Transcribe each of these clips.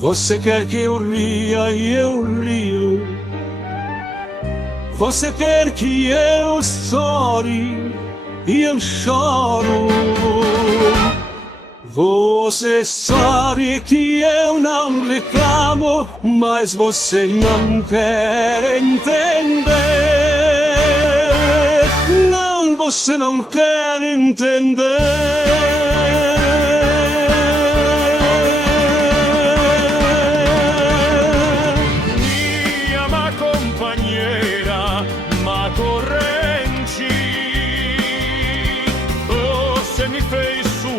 Você quer que eu ria e eu rio. Você quer que eu chore e eu choro. Você sabe que eu não reclamo, mas você não quer entender. Não, você não quer entender.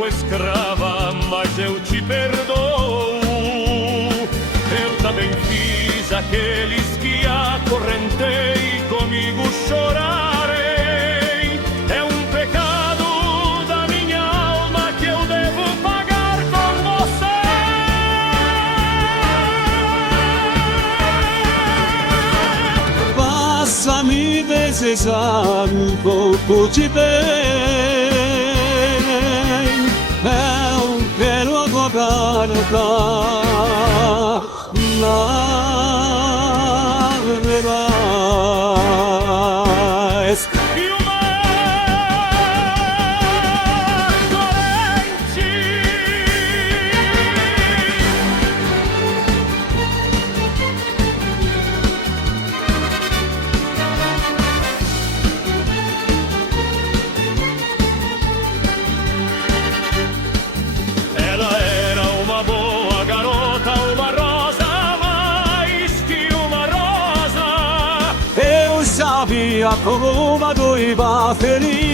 Escrava, mas eu te perdoo. Eu também fiz aqueles que acorrentei, comigo chorarei. É um pecado da minha alma que eu devo pagar com você. Faça-me desejar um pouco de bem. Eu quero aguardar E o mar corrente. Ela era uma boa garota, uma rosa, mais que uma rosa. Eu sabia como uma noiva feliz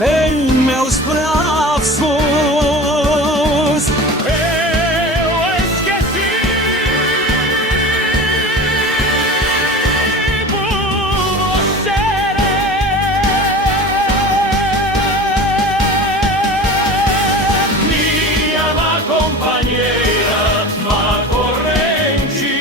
em meus braços. Eu esqueci por você. Minha má companheira, má corrente.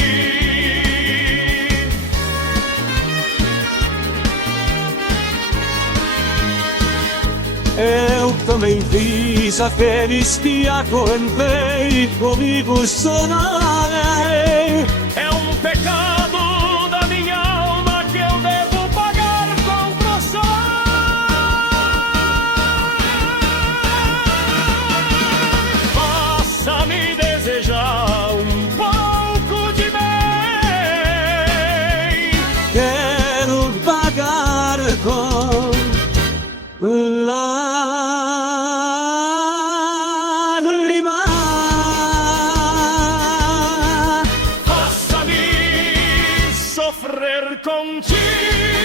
Eu também fiz aqueles que acorrentei, comigo chorarei. É um pecado da minha alma que eu devo pagar com você. Faça-me desejar um pouco de bem. Quero pagar com lágrimas. Faça-me sofrer contigo.